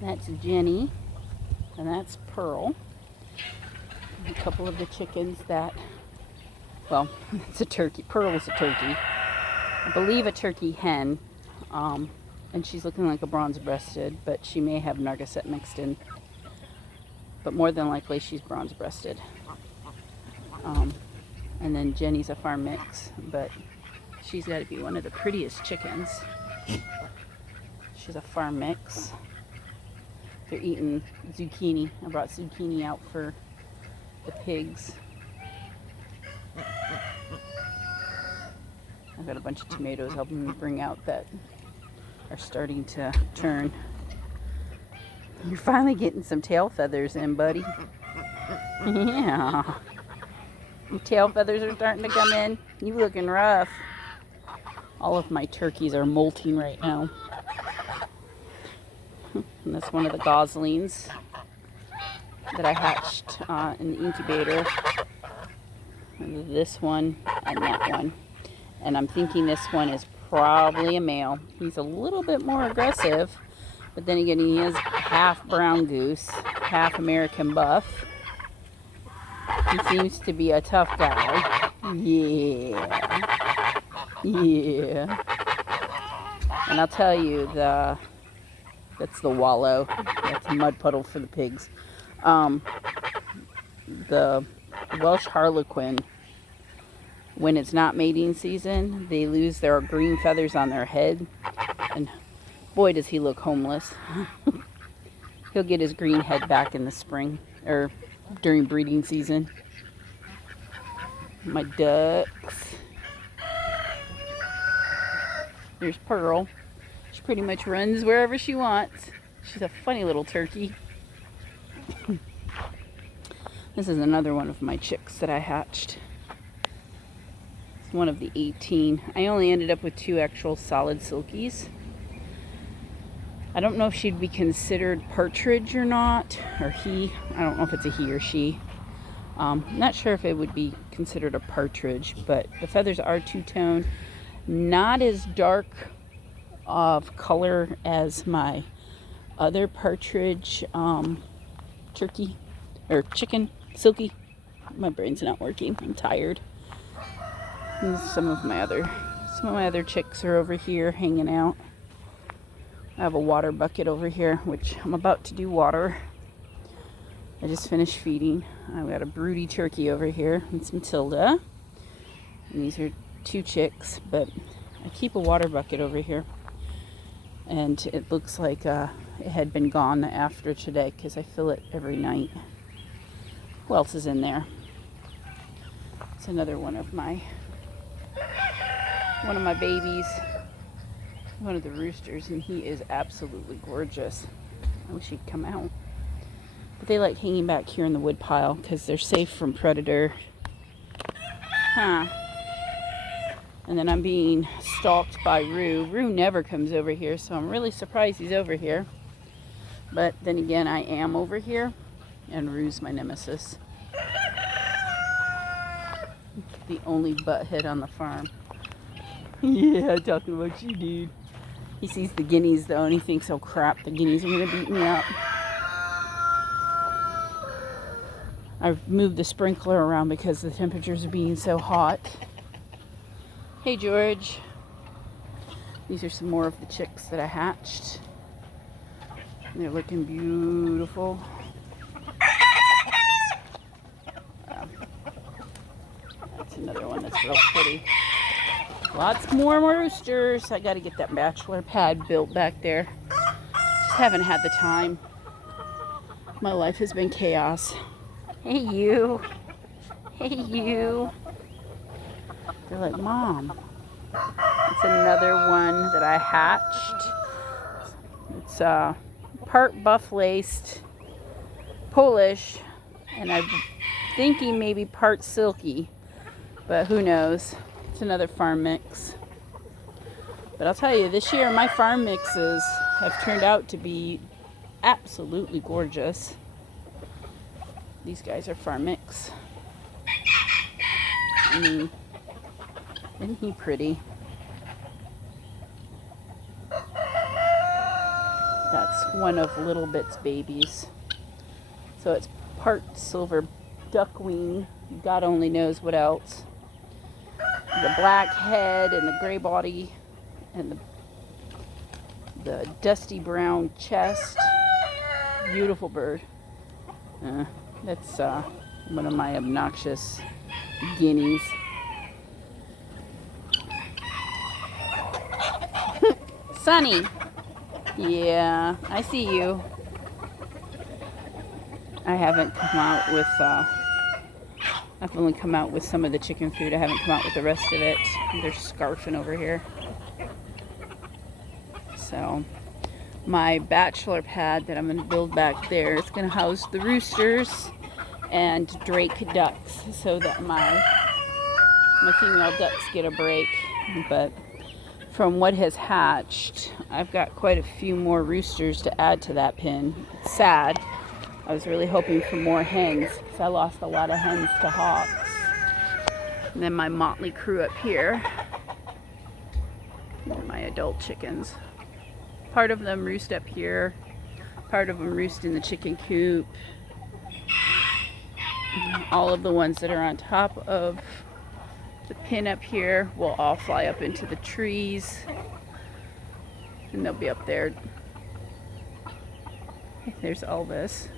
That's Jenny, and that's Pearl. A couple of the chickens that, well, it's a turkey. Pearl is a turkey. I believe a turkey hen, and she's looking like a bronze-breasted, but she may have Narcisset mixed in. But more than likely, she's bronze-breasted. And then Jenny's a farm mix, but she's got to be one of the prettiest chickens. She's a farm mix. They're eating zucchini. I brought zucchini out for the pigs. I've got a bunch of tomatoes helping me bring out that are starting to turn. You're finally getting some tail feathers in, buddy. Yeah. Your tail feathers are starting to come in. You looking rough. All of my turkeys are molting right now. And that's one of the goslings that I hatched in the incubator. And this one and that one. And I'm thinking this one is probably a male. He's a little bit more aggressive, but then again, he is half brown goose, half American buff. He seems to be a tough guy. Yeah. Yeah. And I'll tell you, that's the wallow. That's a mud puddle for the pigs. The Welsh Harlequin, when it's not mating season, they lose their green feathers on their head. And boy, does he look homeless. He'll get his green head back in the spring, or during breeding season. My ducks. There's Pearl. She pretty much runs wherever she wants. She's a funny little turkey. This is another one of my chicks that I hatched. It's one of the 18. I only ended up with 2 actual solid silkies. I don't know if she'd be considered partridge or not, or he. I don't know if it's a he or she. Not sure if it would be considered a partridge, but the feathers are two-tone. Not as dark of color as my other partridge turkey or chicken, silky. My brain's not working. I'm tired. And some of my other chicks are over here hanging out. I have a water bucket over here, which I'm about to do water. I just finished feeding. I've got a broody turkey over here. It's Matilda. And these are 2 chicks, but I keep a water bucket over here. And it looks like it had been gone after today because I fill it every night. Who else is in there? It's another one of my babies. One of the roosters, and he is absolutely gorgeous. I wish he'd come out. But they like hanging back here in the wood pile because they're safe from predator. Huh. And then I'm being stalked by Rue. Rue never comes over here, so I'm really surprised he's over here. But then again, I am over here, and Rue's my nemesis. The only butthead on the farm. Yeah, talking about you, dude. He sees the guineas, though, and he thinks, oh crap, the guineas are going to beat me up. I've moved the sprinkler around because the temperatures are being so hot. Hey, George. These are some more of the chicks that I hatched. They're looking beautiful. That's another one that's real pretty. Lots more roosters. I got to get that bachelor pad built back there. Just haven't had the time. My life has been chaos. Hey, you. Hey, you. They're like, Mom. It's another one that I hatched. It's part buff-laced Polish, and I'm thinking maybe part silky, but who knows. It's another farm mix. But I'll tell you, this year my farm mixes have turned out to be absolutely gorgeous. These guys are farm mix. Isn't he pretty? That's one of Little Bit's babies. So it's part silver duckwing. God only knows what else. The black head and the gray body and the dusty brown chest. Beautiful bird. That's one of my obnoxious guineas. Sunny. Yeah, I see you. I haven't come out with, I've only come out with some of the chicken food. I haven't come out with the rest of it. They're scarfing over here. So, my bachelor pad that I'm going to build back there is going to house the roosters and drake ducks so that my female ducks get a break. But from what has hatched, I've got quite a few more roosters to add to that pen. It's sad. I was really hoping for more hens because I lost a lot of hens to hawks. And then my motley crew up here. They're my adult chickens. Part of them roost up here. Part of them roost in the chicken coop. All of the ones that are on top of the pin up here will all fly up into the trees. And they'll be up there. There's Elvis.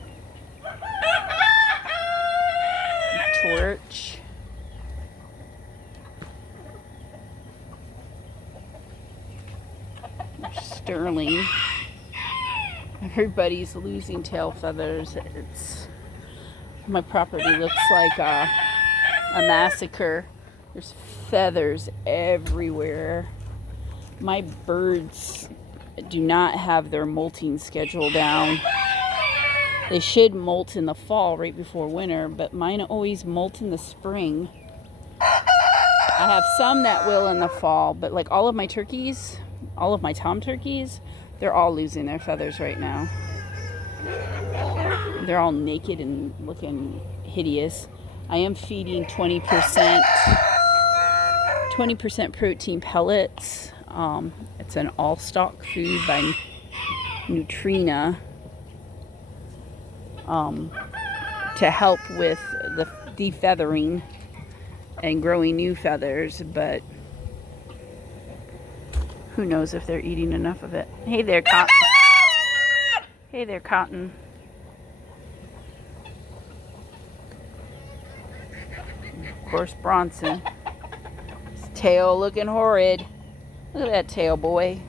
Torch. Sterling. Everybody's losing tail feathers. My property looks like a massacre. There's feathers everywhere. My birds do not have their molting schedule down. They should molt in the fall right before winter, but mine always molt in the spring. I have some that will in the fall, but like all of my turkeys, all of my tom turkeys, they're all losing their feathers right now. They're all naked and looking hideous. I am feeding 20% protein pellets. It's an all-stock food by Nutrina. To help with the defeathering and growing new feathers, but who knows if they're eating enough of it. Hey there, Cotton. Hey there, Cotton. Of course, Bronson. His tail looking horrid. Look at that tail, boy.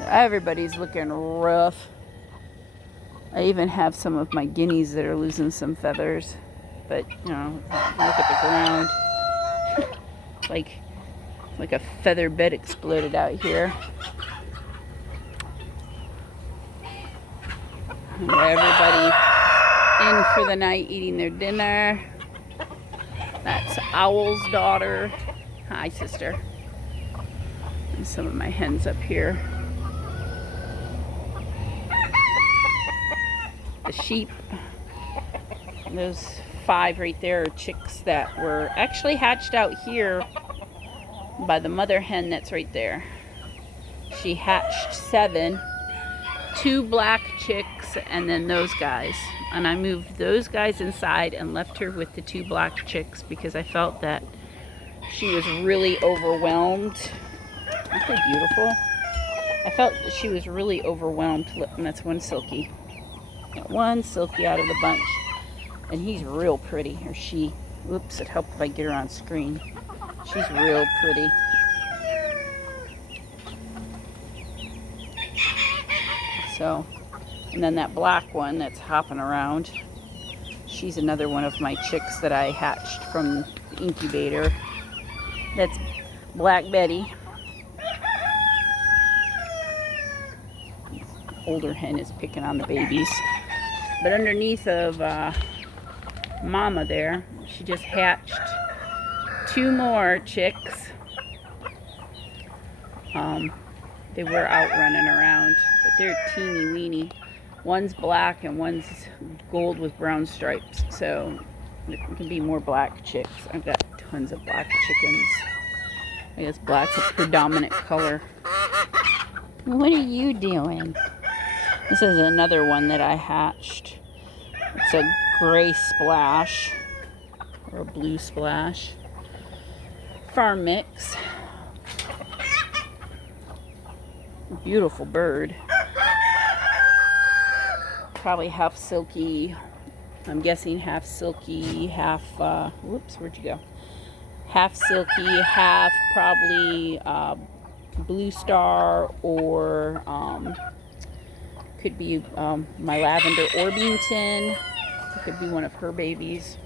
Everybody's looking rough. I even have some of my guineas that are losing some feathers. But, you know, look at the ground. like a feather bed exploded out here. And everybody in for the night eating their dinner. That's Owl's daughter. Hi, sister. And some of my hens up here. The sheep. And those 5 right there are chicks that were actually hatched out here by the mother hen that's right there. She hatched 7, 2 black chicks, and then those guys. And I moved those guys inside and left her with the 2 black chicks because I felt that she was really overwhelmed. Aren't they beautiful? I felt that she was really overwhelmed. And that's one Silky. Got one Silky out of the bunch. And he's real pretty. Or she. Whoops, it'd help if I get her on screen. She's real pretty. So, and then that black one that's hopping around, she's another one of my chicks that I hatched from the incubator. That's Black Betty. Older hen is picking on the babies. But underneath of Mama there, she just hatched 2 more chicks. They were out running around, but they're teeny weeny. One's black and one's gold with brown stripes, so there can be more black chicks. I've got tons of black chickens. I guess black's a predominant color. What are you doing? This is another one that I hatched. It's a gray splash or a blue splash. Farm mix. Beautiful bird. Probably half silky. I'm guessing half silky, half, whoops, where'd you go? Half silky, half probably blue star, or could be my lavender Orpington. It could be one of her babies.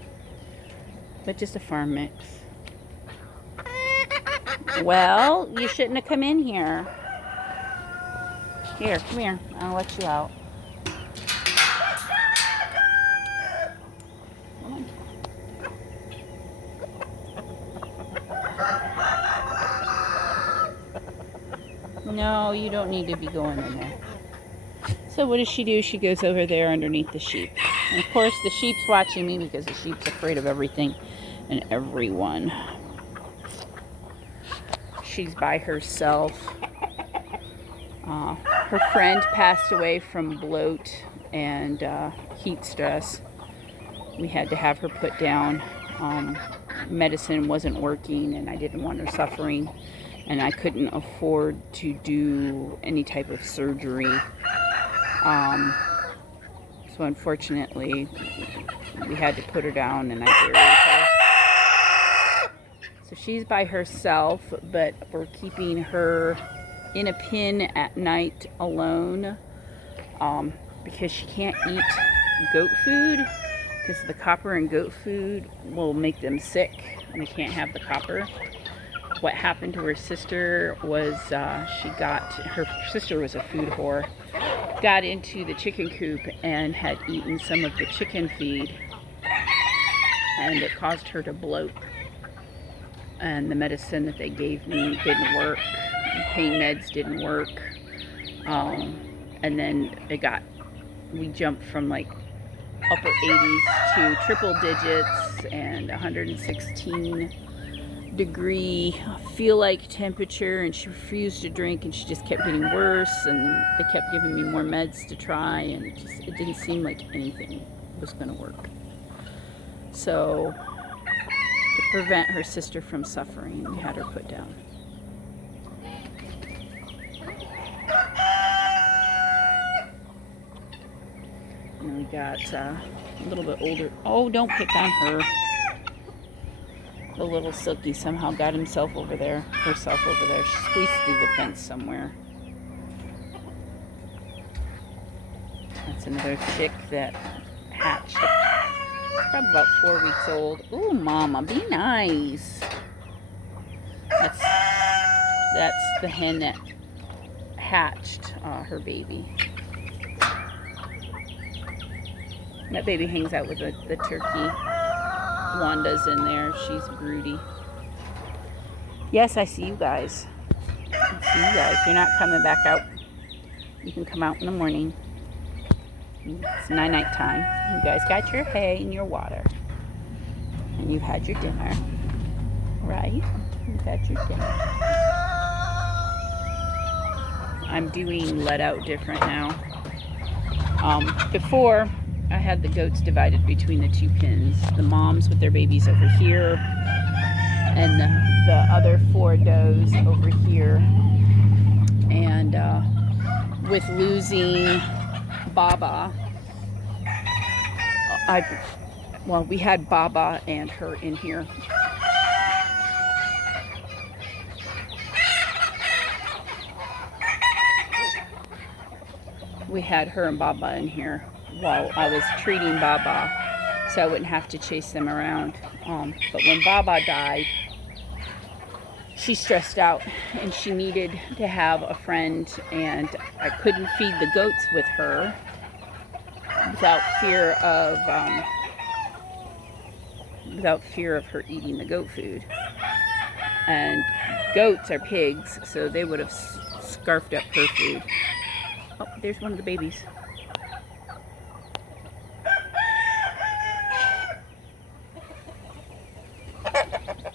But just a farm mix. Well, you shouldn't have come in here. Here, come here. I'll let you out. No, you don't need to be going in there. So what does she do? She goes over there underneath the sheep. And of course the sheep's watching me because the sheep's afraid of everything and everyone. She's by herself. Her friend passed away from bloat and heat stress. We had to have her put down. Medicine wasn't working and I didn't want her suffering. And I couldn't afford to do any type of surgery. So unfortunately, we had to put her down and I buried her. So she's by herself, but we're keeping her in a pen at night alone because she can't eat goat food because the copper in goat food will make them sick and they can't have the copper. What happened to her sister was her sister was a food whore, got into the chicken coop and had eaten some of the chicken feed and it caused her to bloat. And the medicine that they gave me didn't work. The pain meds didn't work. And then we jumped from like upper 80s to triple digits and 116 degree feel like temperature, and she refused to drink and she just kept getting worse, and they kept giving me more meds to try, and it didn't seem like anything was going to work. So to prevent her sister from suffering, we had her put down. And we got a little bit older. Oh, don't pick on her. The little Silky somehow got herself over there. She squeezed through the fence somewhere. That's another chick that hatched. It's probably about 4 weeks old. Ooh, mama, be nice. That's the hen that hatched her baby. That baby hangs out with the turkey. Wanda's in there. She's broody. Yes, I see you guys. You're not coming back out. You can come out in the morning. It's night time. You guys got your hay and your water. And you've had your dinner. Right? You've had your dinner. I'm doing let out different now. Before, I had the goats divided between the two pens. The moms with their babies over here, and the other 4 does over here. And with losing Baba, we had Baba and her in here. We had her and Baba in here while I was treating Baba, so I wouldn't have to chase them around. But when Baba died, she stressed out and she needed to have a friend, and I couldn't feed the goats with her without fear of her eating the goat food. And goats are pigs, so they would have scarfed up her food. Oh, there's one of the babies.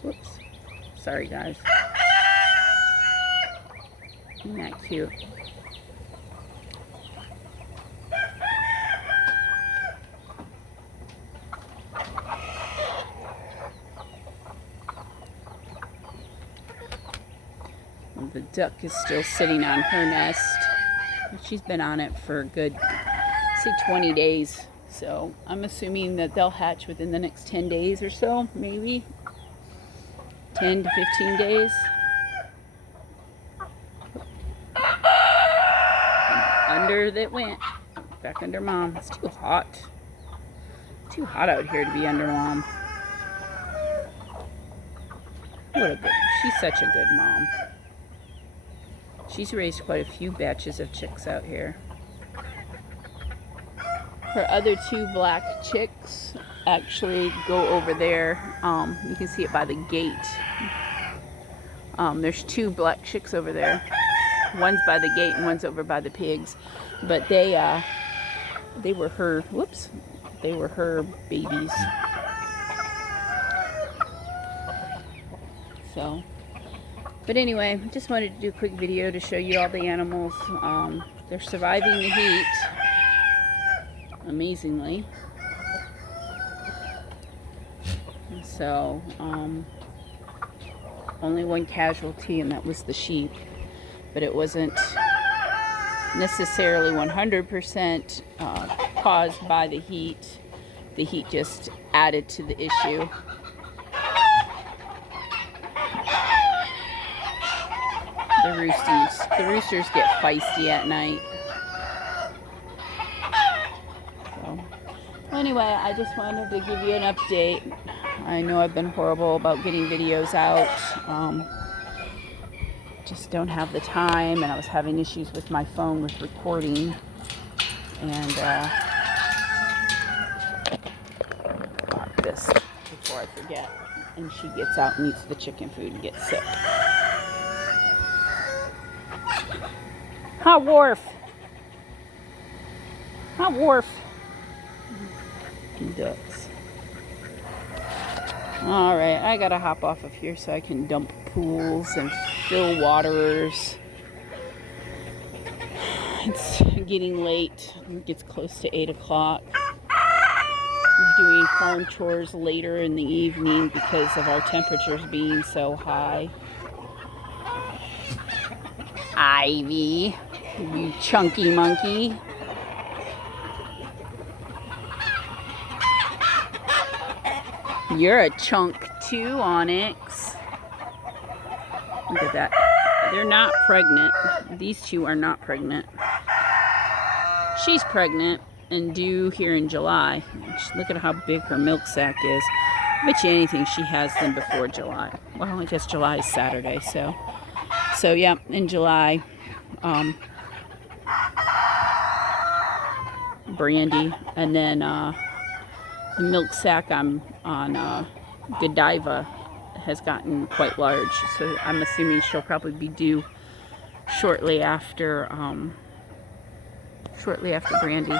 Whoops. Sorry, guys. Isn't that cute? duck is still sitting on her nest. She's been on it for a good, say, 20 days. So I'm assuming that they'll hatch within the next 10 days or so, maybe 10 to 15 days. Under that went, back under mom. It's too hot. Too hot out here to be under mom. She's such a good mom. She's raised quite a few batches of chicks out here. Her other 2 black chicks actually go over there. You can see it by the gate. There's 2 black chicks over there. One's by the gate and one's over by the pigs. But they were her, they were her babies. So, but anyway, just wanted to do a quick video to show you all the animals. They're surviving the heat, amazingly. So, only one casualty, and that was the sheep. But it wasn't necessarily 100% caused by the heat. The heat just added to the issue. The roosters get feisty at night. So, anyway, I just wanted to give you an update. I know I've been horrible about getting videos out. Just don't have the time, and I was having issues with my phone with recording. And lock this before I forget. And she gets out and eats the chicken food and gets sick. Hot wharf. Hot wharf. Ducks. Alright, I gotta hop off of here so I can dump pools and fill waterers. It's getting late. It gets close to 8 o'clock. I'm doing farm chores later in the evening because of our temperatures being so high. Ivy, you chunky monkey. You're a chunk too, Onyx. Look at that. They're not pregnant. These 2 are not pregnant. She's pregnant and due here in July. Look at how big her milk sac is. I bet you anything she has them before July. Well, I guess July is Saturday, so yeah, in July. Brandy, and then the milk sac on Godiva has gotten quite large, so I'm assuming she'll probably be due shortly after Brandy.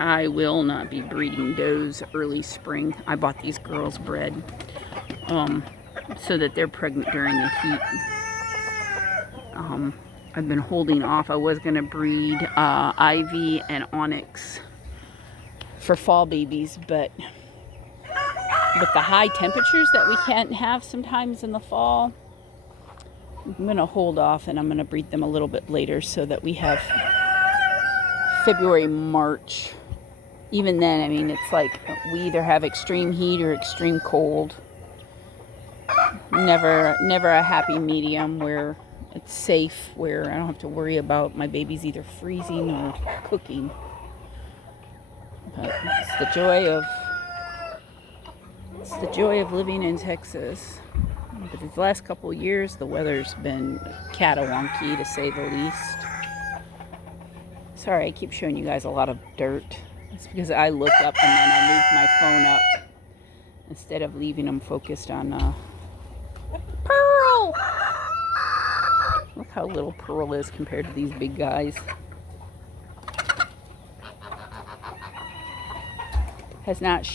I will not be breeding does early spring. I bought these girls bred so that they're pregnant during the heat. I've been holding off. I was going to breed Ivy and Onyx for fall babies, but with the high temperatures that we can't have sometimes in the fall, I'm going to hold off and I'm going to breed them a little bit later so that we have February, March. Even then, I mean, it's like we either have extreme heat or extreme cold. Never a happy medium where it's safe, where I don't have to worry about my babies either freezing or cooking. But it's the joy of living in Texas. But these last couple of years, the weather's been catawonky, to say the least. Sorry, I keep showing you guys a lot of dirt. It's because I look up and then I move my phone up instead of leaving them focused on Pearl. Look how little Pearl is compared to these big guys. Has not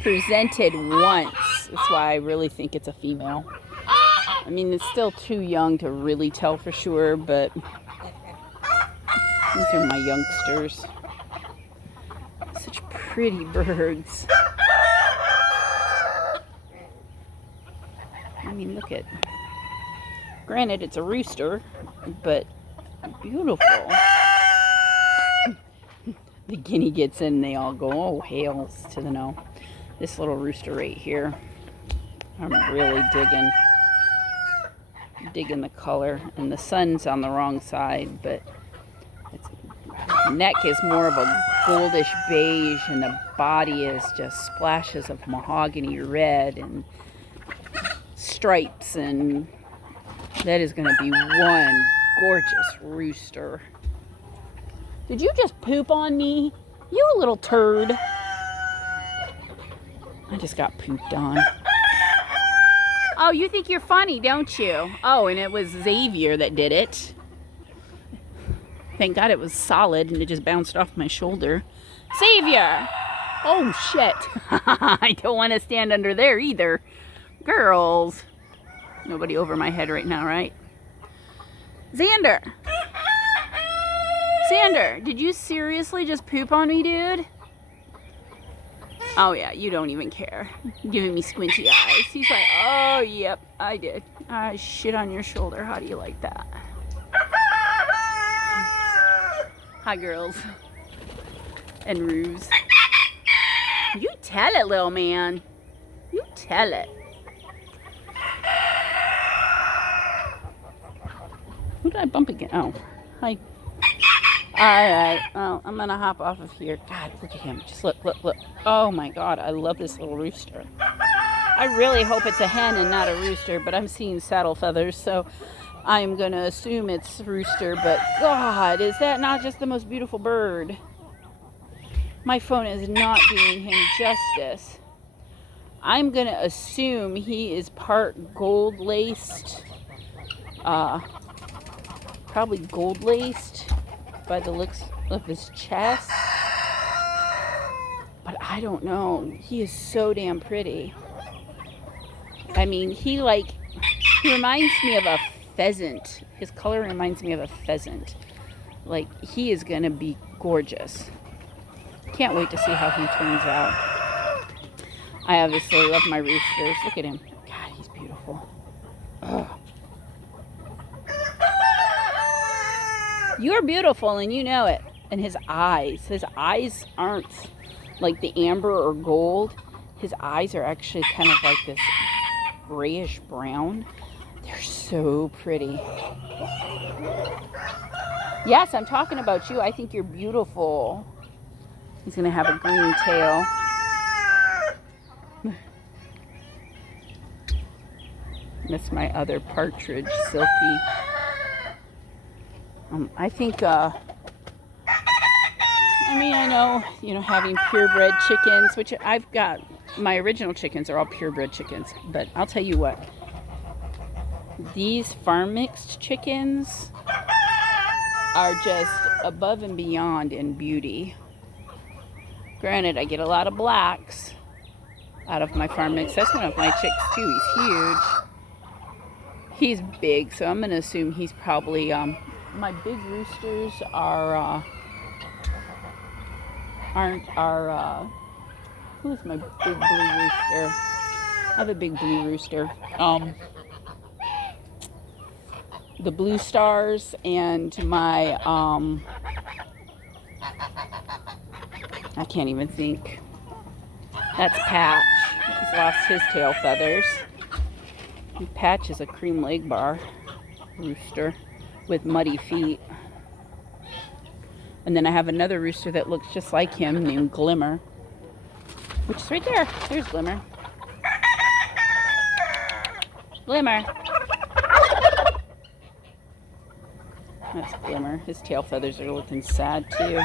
presented once. That's why I really think it's a female. I mean, it's still too young to really tell for sure, but these are my youngsters. Such pretty birds. mean, look at, granted it's a rooster, but beautiful. The guinea gets in and they all go, oh, hails to the no. This little rooster right here, I'm really digging the color. And the sun's on the wrong side, but the neck is more of a goldish beige, and the body is just splashes of mahogany red and stripes, and that is going to be one gorgeous rooster. Did you just poop on me? You little turd. I just got pooped on. Oh, you think you're funny, don't you? Oh, and it was Xavier that did it. Thank God it was solid and it just bounced off my shoulder. Xavier! Oh, shit. I don't want to stand under there either. Girls. Nobody over my head right now, right? Xander! Xander, did you seriously just poop on me, dude? Oh, yeah, you don't even care. You're giving me squinty eyes. He's like, oh, yep, I did. I shit on your shoulder. How do you like that? Hi, girls. And Ruse. You tell it, little man. You tell it. Who did I bump again? Oh, hi. Alright, well, I'm gonna hop off of here. God, look at him. Just look. Oh my God, I love this little rooster. I really hope it's a hen and not a rooster, but I'm seeing saddle feathers, so I'm gonna assume it's rooster, but God, is that not just the most beautiful bird? My phone is not doing him justice. I'm gonna assume he is part gold laced, probably gold laced by the looks of his chest, but I don't know. He is so damn pretty. I mean, he reminds me of a pheasant. His color reminds me of a pheasant. Like, he is gonna be gorgeous. Can't wait to see how he turns out. I obviously love my roosters. Look at him. God, he's beautiful. Ugh. You're beautiful and you know it. And his eyes aren't like the amber or gold. His eyes are actually kind of like this grayish brown. They're so pretty. Yes, I'm talking about you. I think you're beautiful. He's gonna have a green tail. Miss my other partridge, Silky. I think, I know, having purebred chickens, which I've got, my original chickens are all purebred chickens, but I'll tell you what, these farm mixed chickens are just above and beyond in beauty. Granted, I get a lot of blacks out of my farm mix. That's one of my chicks too. He's huge. He's big, so I'm going to assume he's probably, my big roosters aren't who's my big blue rooster? I have a big blue rooster. The Blue Stars and my, I can't even think. That's Patch. He's lost his tail feathers. And Patch is a cream leg bar rooster with muddy feet. And then I have another rooster that looks just like him named Glimmer, which is right there. There's Glimmer. Glimmer. That's Glimmer. His tail feathers are looking sad too.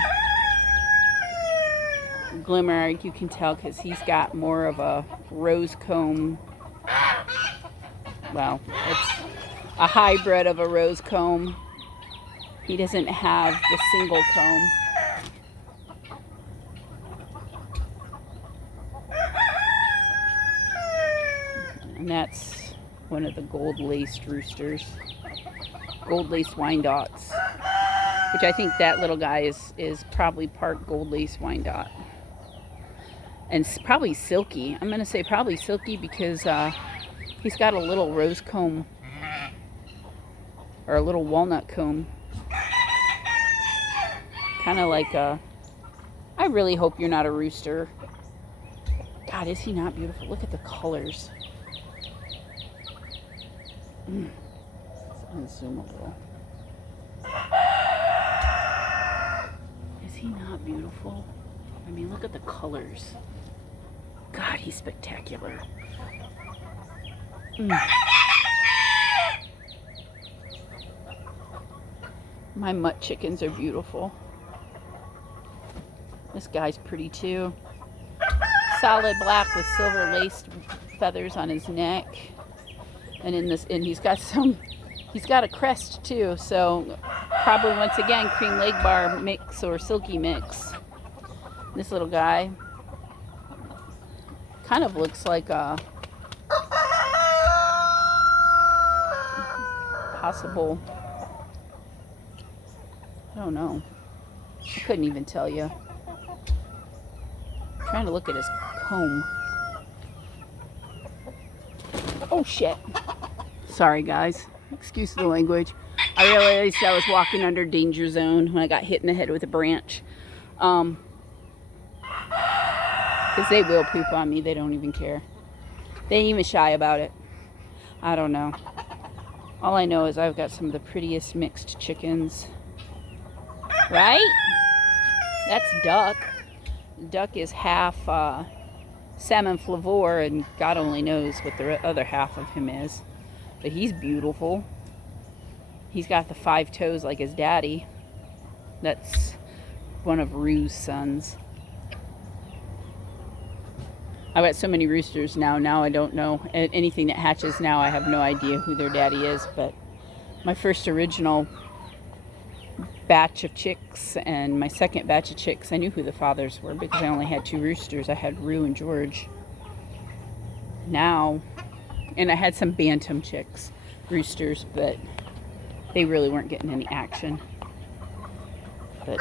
Glimmer, you can tell because he's got more of a rose comb. Well, it's a hybrid of a rose comb. He doesn't have the single comb. And that's one of the gold laced roosters. Gold laced Wyandottes. Which I think that little guy is probably part gold laced Wyandotte. And probably Silky. I'm going to say probably Silky because He's got a little rose comb, or a little walnut comb. Kind of like a, I really hope you're not a rooster. God, is he not beautiful? Look at the colors. Let's zoom a little. Is he not beautiful? I mean, look at the colors. God, he's spectacular. My mutt chickens are beautiful. This guy's pretty too. Solid black with silver laced feathers on his neck. And he's got a crest too, so probably once again cream leg bar mix or silky mix. This little guy kind of looks like a possible, I don't know, I couldn't even tell you. I'm trying to look at his comb. Oh shit. Sorry guys, excuse the language. I realized I was walking under danger zone when I got hit in the head with a branch. Because they will poop on me, they don't even care. They ain't even shy about it. I don't know. All I know is I've got some of the prettiest mixed chickens. Right? That's Duck. Duck is half salmon flavor, and God only knows what the other half of him is. But he's beautiful. He's got the 5 toes like his daddy. That's one of Rue's sons. I've got so many roosters now I don't know. Anything that hatches now, I have no idea who their daddy is. But my first original batch of chicks and my second batch of chicks, I knew who the fathers were because I only had 2 roosters. I had Rue and George. Now, and I had some bantam chicks, roosters, but they really weren't getting any action. But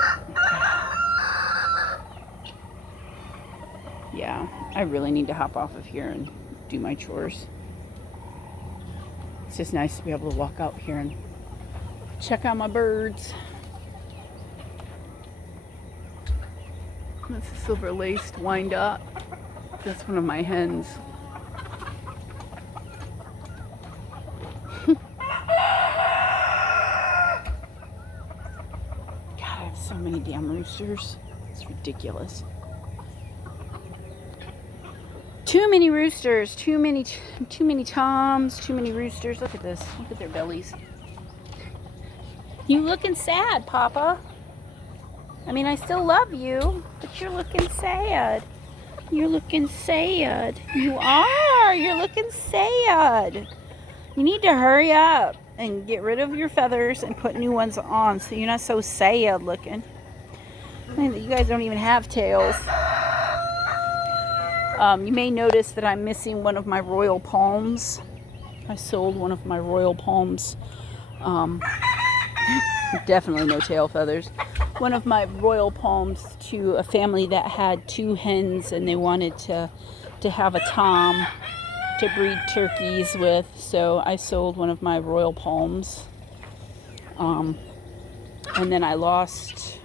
yeah, I really need to hop off of here and do my chores. It's just nice to be able to walk out here and check out my birds. That's a silver laced wind up. That's one of my hens. God, I have so many damn roosters. It's ridiculous. Too many roosters, too many toms, too many roosters. Look at this. Look at their bellies. You looking sad, Papa. I mean, I still love you, but you're looking sad. You're looking sad. You are. You're looking sad. You need to hurry up and get rid of your feathers and put new ones on so you're not so sad looking. I mean, you guys don't even have tails. You may notice that I'm missing one of my royal palms. I sold one of my royal palms. Definitely no tail feathers. One of my royal palms to a family that had 2 hens and they wanted to have a tom to breed turkeys with. So I sold one of my royal palms. And then I lost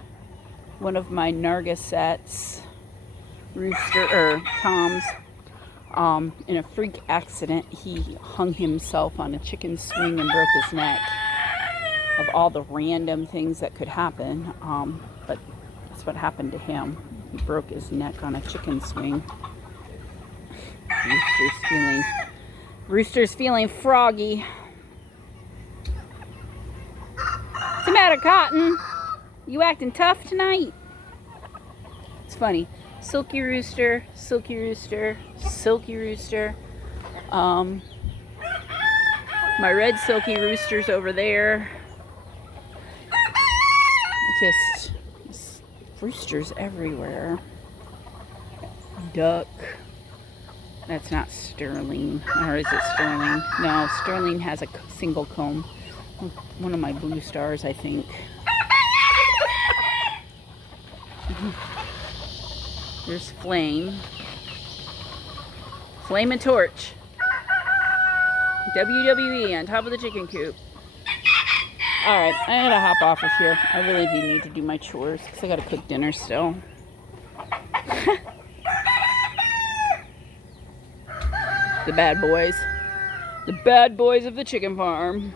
one of my Nargissettes, toms, in a freak accident. He hung himself on a chicken swing and broke his neck. Of all the random things that could happen, but that's what happened to him. He broke his neck on a chicken swing. Rooster's feeling froggy. What's the matter, Cotton? You acting tough tonight? It's funny. Silky rooster, silky rooster, silky rooster. My red silky rooster's over there. Just roosters everywhere. Duck. That's not Sterling. Or is it Sterling? No, Sterling has a single comb. One of my blue stars, I think. There's Flame. Flame and Torch. WWE on top of the chicken coop. Alright, I gotta hop off of here. I really do need to do my chores because I gotta cook dinner still. The bad boys. The bad boys of the chicken farm.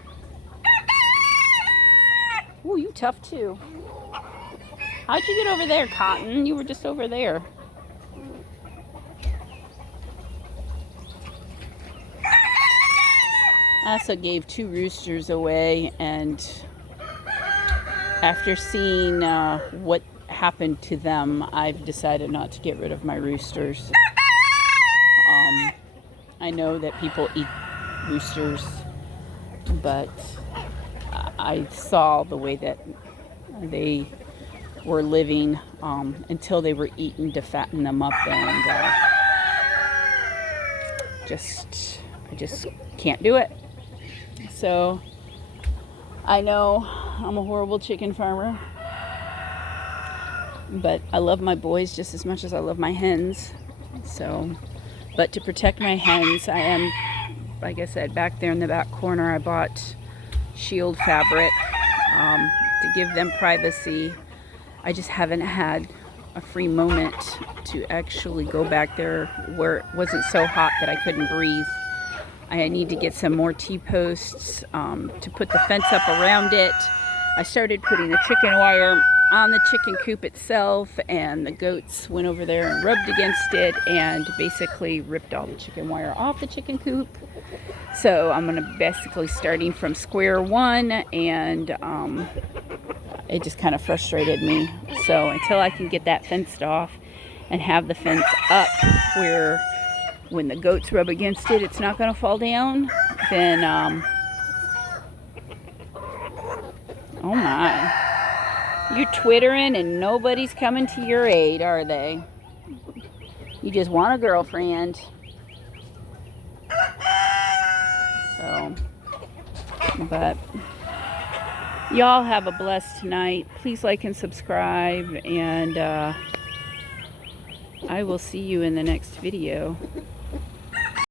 Ooh, you tough too. How'd you get over there, Cotton? You were just over there. I also gave 2 roosters away, and after seeing what happened to them, I've decided not to get rid of my roosters. I know that people eat roosters, but I saw the way that they were living until they were eaten to fatten them up, and I just can't do it. So I know I'm a horrible chicken farmer, but I love my boys just as much as I love my hens. So, but to protect my hens, I am, like I said, back there in the back corner, I bought shield fabric to give them privacy. I just haven't had a free moment to actually go back there where it wasn't so hot that I couldn't breathe. I need to get some more T-posts to put the fence up around it. I started putting the chicken wire on the chicken coop itself, and the goats went over there and rubbed against it and basically ripped all the chicken wire off the chicken coop. So I'm going to basically starting from square one, and it just kind of frustrated me. So until I can get that fenced off and have the fence up where when the goats rub against it, it's not going to fall down, then, oh my. You're twittering and nobody's coming to your aid, are they? You just want a girlfriend. So, but y'all have a blessed night. Please like and subscribe, and I will see you in the next video.